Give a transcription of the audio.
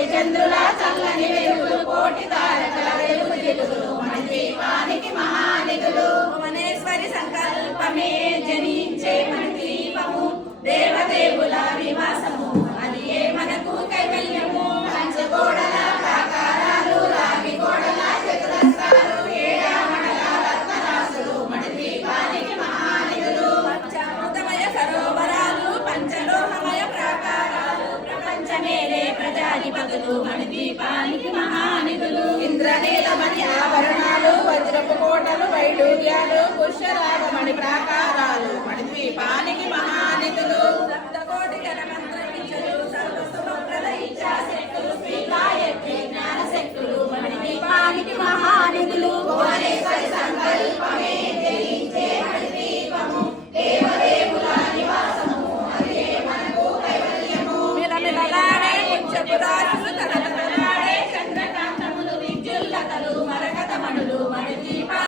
కోటి చంద్రుల చల్లని వెలుగులు కోటి తారకల వెలుగు దిగులు మణిద్వీపానికి మహానిధులు భువనేశ్వరి సంకల్పమే జనించే మణిద్వీపము దేవదేవుల నివాసము అది ఏ మనకు కైవల్యము పంచగోడల ప్రాకారాలు రాగి గోడల చతురస్రాలు ఏడామడల రత్నరాసులు మణిద్వీపానికి మహానిధులు పంచామృతమయ సరోవరాలు పంచలోహమయ ప్రాకారాలు ప్రపంచమేలే ప్రజాధిపతులు మణిద్వీపానికి మహానిధులు ఇంద్రనీలమణి ఆభరణాలు వజ్రపు కోటలు వైడూర్యాలు పుష్యరాగమణి ప్రాకారాలు మణిద్వీపానికి మహానిధులు సప్తకోటి గణమంత్రవిద్యలు సర్వశుభప్రద ఇచ్ఛాశక్తులు శ్రీకాయత్రి జ్ఞానశక్తులు మణిద్వీపానికి మహానిధులు